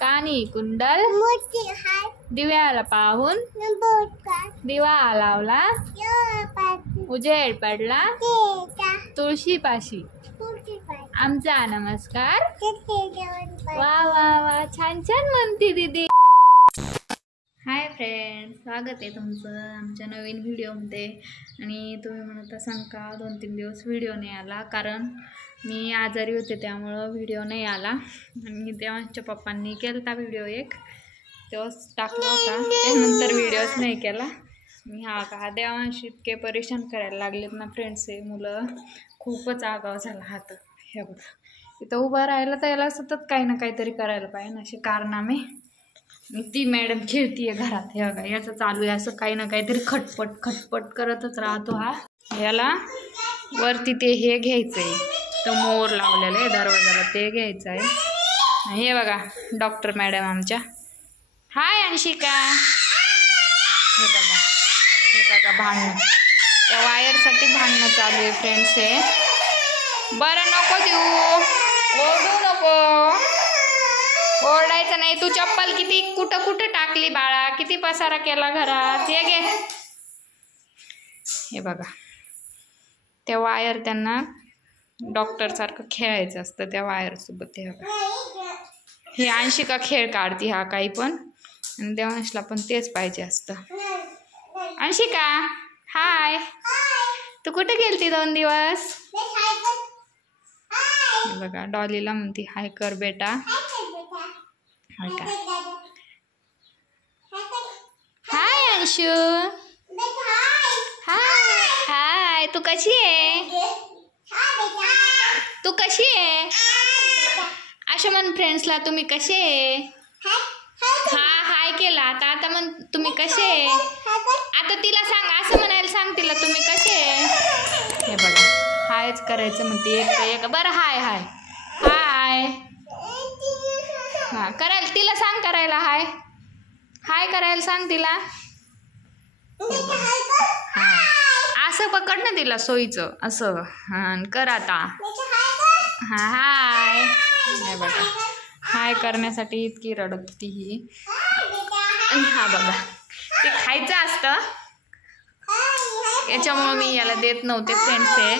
कानी कुंडल दिव्याला पाहून दिवा लावला उजेड पडला तुळशीपाशी आमचा नमस्कार। वा वा वा छान छान म्हणती दीदी। हाय फ्रेंड्स, स्वागत आहे तुमचं आमच्या नवीन व्हिडिओमध्ये। आणि तुम्ही म्हणत असाल का 2-3 दिवस व्हिडिओ नाही आला, कारण मी आजारी होते त्यामुळं व्हिडिओ नाही आला। आणि देवांच्या पप्पांनी केलता व्हिडिओ एक, तेव्हाच टाकला होता, त्यानंतर व्हिडिओच नाही केला मी। हा का देवांशी इतके परेशान करायला लागलेत ना फ्रेंड्स, हे मुलं खूपच आगाव झाला हात। हे बघा इथं उभं राहिलं तर याला सतत काही ना काहीतरी करायला पाहिजे ना, असे कारनामे। ती मॅडम खेळतीये घरात, हे बघा याचं चालू आहे असं काही ना काहीतरी खटपट खटपट करतच राहतो हा। याला वरती ते हे घ्यायचंय, तो मोर लावलेला आहे दरवाजाला, ते घ्यायचं आहे। हे बघा डॉक्टर मॅडम आमच्या, हाय अंशिका। हे बघा भांडणं, त्या वायरसाठी भांडणं चालू आहे फ्रेंड्स हे। बरं नको देऊ, ओरडू नको, ओरडायचं नाही। तू चप्पल किती कुठं कुठं टाकली बाळा, किती पसारा केला घरात, हे घे। हे बघा त्या वायर त्यांना डॉक्टर सारखं खेळायचं असतं त्या वायर सोबत। हे बघा हे अंशिका खेळ काढती हा काही पण, आणि देवांशला पण तेच पाहिजे असतं। अंशिका हाय, तू कुठे गेलती 2 दिवस? हे बघा डॉलीला म्हणती हाय कर बेटा, हाय का? हाय अंशू, हाय हाय, तू कशी आहे? तू कशी आहे असं म्हण फ्रेंड्सला, तुम्ही कसे आहे? हा हाय केला आता, आता म्हण तुम्ही कसे आहे? आता तिला सांग, असं म्हणायला सांग तिला, तुम्ही कसे आहे? हे बघा हायच करायचं म्हणते, एक बरं हाय हाय हाय, हा करायला तिला सांग, करायला हाय हाय करायला सांग तिला। हा असं पकड ना तिला सोयीचं असं, हा कर आता, हा हाय। हे बघा हाय करण्यासाठी इतकी रडती ही। हा बघा ते खायचं असतं, याच्यामुळे मी याला देत नव्हते फ्रेंड्स हे,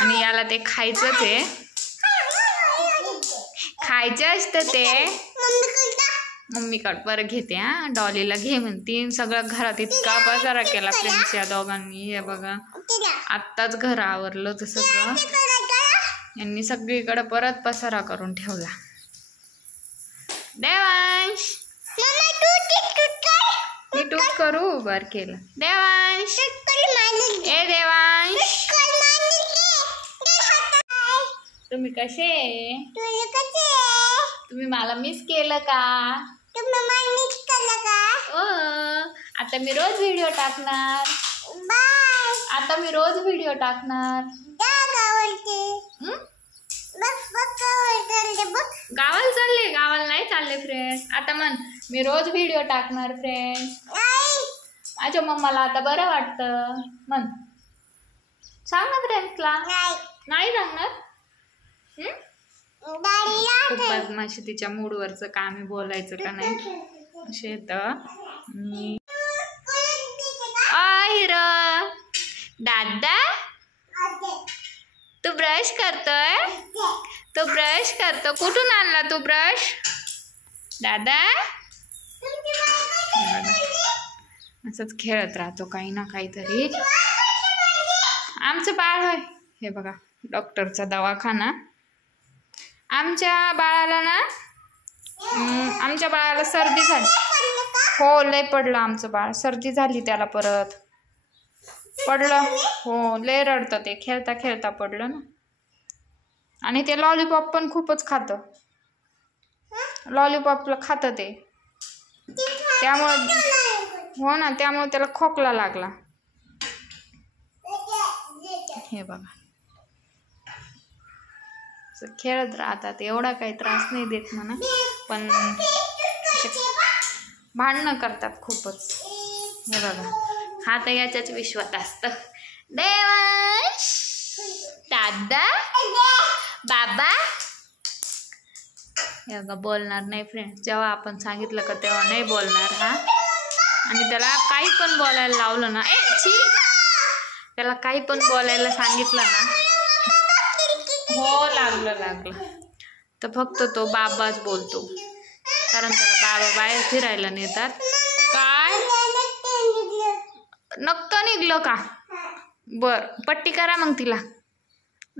आणि याला ते खायचंच आहे, खायचं असतं ते। मम्मीकडे बरं घेते, हा डॉलीला घे म्हणती। सगळं घरात इतका पसारा केला फ्रेंड्स या दोघांनी। हे बघा आत्ताच घर आवरलं तर सगळं यांनी सगळीकडे परत पसारा करून ठेवला। देवांश मी टूट करू, बर केलं देवांश। ए देवांश तुम्ही कसे? तुम्ही मला मिस केलं का? आता मी रोज व्हिडिओ टाकणार, आता मी रोज व्हिडिओ टाकणार। गावाला चालले? गावाला नाही चालले फ्रेंड्स, आता म्हण मी रोज व्हिडिओ टाकणार फ्रेंड्स। माझ्या मम्माला आता बरं वाटतं म्हण, सांग ना फ्रेंड्सला। नाही सांगणार? खूप बदमाशी, तिच्या मूडवरचं काम आहे, बोलायचं का नाही असे येतं। हिरो दादा तू ब्रश करतोय, तू ब्रश करतो, कुठून आणला तू ब्रश दादा? असंच खेळत राहतो काही ना काहीतरी आमचं बाळ होय। हे बघा डॉक्टरचा दवाखाना। आमच्या बाळाला ना, आमच्या बाळाला सर्दी झाली, हो लय पडलं आमचं बाळ, सर्दी झाली त्याला, परत पडलं, हो लय रडतं ते, खेळता खेळता पडलं ना। आणि ते लॉलीपॉप पण खूपच खातं, लॉलीपॉपला खातं ते, त्यामुळे हो ना, त्यामुळे त्याला खोकला लागला। हे बघा खेळत राहतात, एवढा काही त्रास नाही देत म्हणा, पण भांडणं करतात खूपच। हे बघा हा तर याच्याच विश्वात असतं। देवांश दादा बाबा, हे बघा बोलणार नाही फ्रेंड्स. जेव्हा आपण सांगितलं का तेव्हा नाही बोलणार हा. आणि त्याला काही पण बोलायला लावलं ना, त्याला काही पण बोलायला सांगितलं ना, हो लागलं तर फक्त तो बाबाच बोलतो. कारण त्याला बाबा बाहेर फिरायला नेतात. काय नक्त निघलं का? बर पट्टी करा मग तिला.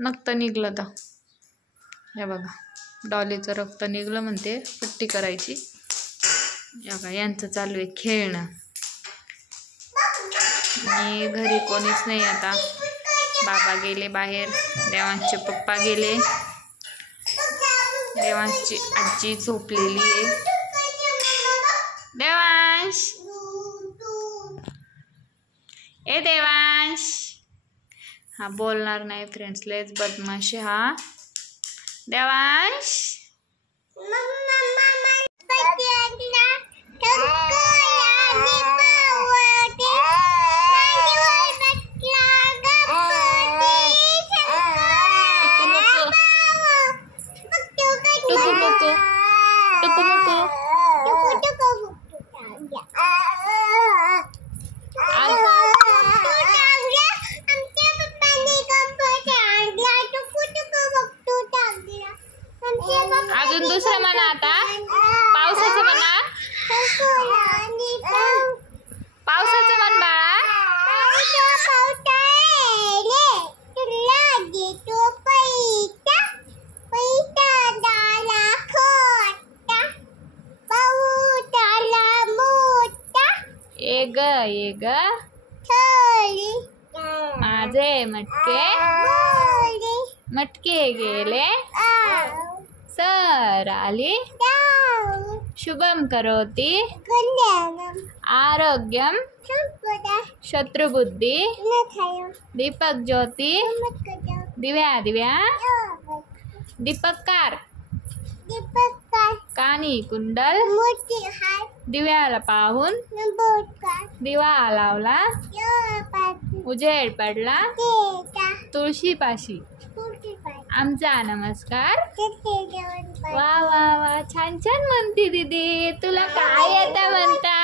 नक्त निघलं तर हे बघा डॉलीचं रक्त निघलं म्हणते, पट्टी करायची. बघा यांचं चालू आहे खेळणं. आणि घरी कोणीच नाही आता. बाबा गेले बाहेर, देवांशचे पप्पा गेले, देवांशची आजी झोपलेली आहे. देवांश ए देवांश. हा बोलणार नाही फ्रेंड्स, लयच बदमाश हा देवांश. अजून दुसरं म्हणा आता, पावसाचं म्हणा, पावसाचं म्हण बाळा. ये ग माझे मटके मटके गेले, सर आली, शुभम करोति, आरोग्यम शत्रुबुद्धि, दीपक ज्योति, दिव्या दिव्या, दीपककार, कानी कुंडल, दिव्याला पाहून दिवा लावला, उजेड पडला, तुळशीपाशी आमचा नमस्कार. वा वा वा छान छान म्हणती दीदी. तुला काय येतं म्हणता?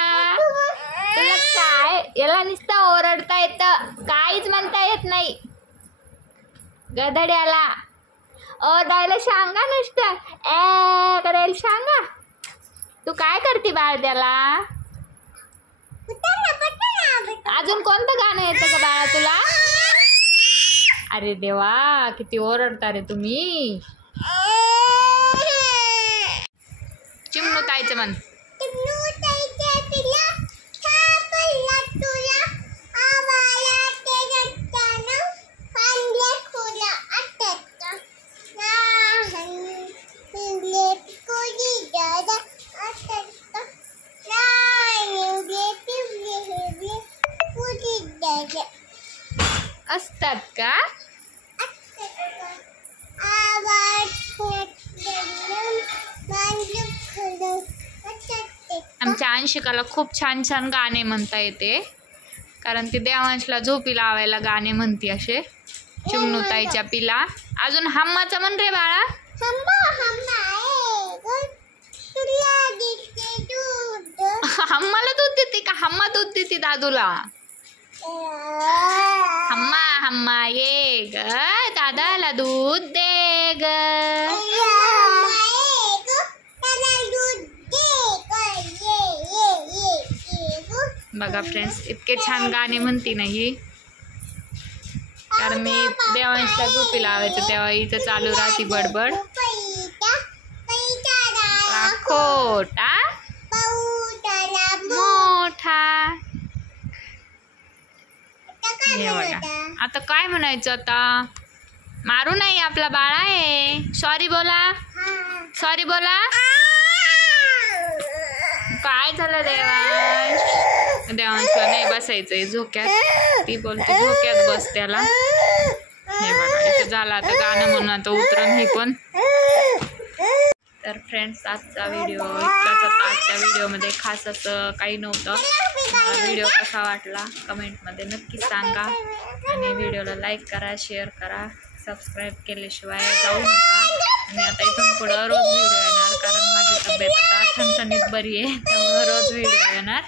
तुला काय याला नुसतं ओरडता येतं, काहीच म्हणता येत नाही गधड्याला. ओरडायला सांगा नुसतं ए करायला सांगा. तू काय करते बाळ त्याला? अजून कोणतं गाणं येतं का बाळा तुला? अरे देवा किती ओरडता रे तुम्ही. चिमणू ताईचं म्हण. असतात का? आमच्या अंशिकाला खूप छान छान गाणे म्हणता येते, कारण ती देवांशला झोपी लावायला गाणे म्हणते असे. चिमणूताईच्या पिला. अजून हम्माचं म्हण रे बाळा. हम्माला दूध देते का? हम्मा दूध देते दादूला. हम्मा हम्मा ये ग दादाला दूध दे ग. बघा फ्रेंड्स इतके छान गाणे म्हणती नाही, कारण मी देवांशला झोपी लावायचं तेव्हा इथं चालू राहती बडबड. खोटा मोठा. हे बघा आता काय म्हणायचं, आता मारू नाही आपला बाळा आहे. सॉरी बोला, सॉरी बोला. काय झालं देवांश? देवांशला नाही बसायचंय झोक्यात. ती बोलते झोक्यात बस त्याला. हे बघा इथं झालं आता गाणं म्हणून आता उतरण हे पण. तर फ्रेंड्स आजचा व्हिडिओ इतकाच होता. आजच्या व्हिडिओमध्ये खास असं काही नव्हतं. व्हिडिओ कसा वाटला कमेंटमध्ये नक्की सांगा. आणि व्हिडिओला लाईक करा, शेअर करा, सबस्क्राईब केल्याशिवाय जाऊ नका. आणि आता इथून पुढं रोज व्हिडिओ येणार. कारण माझी तब्येत आता ठणठणीत बरी आहे, त्यामुळे रोज व्हिडिओ येणार.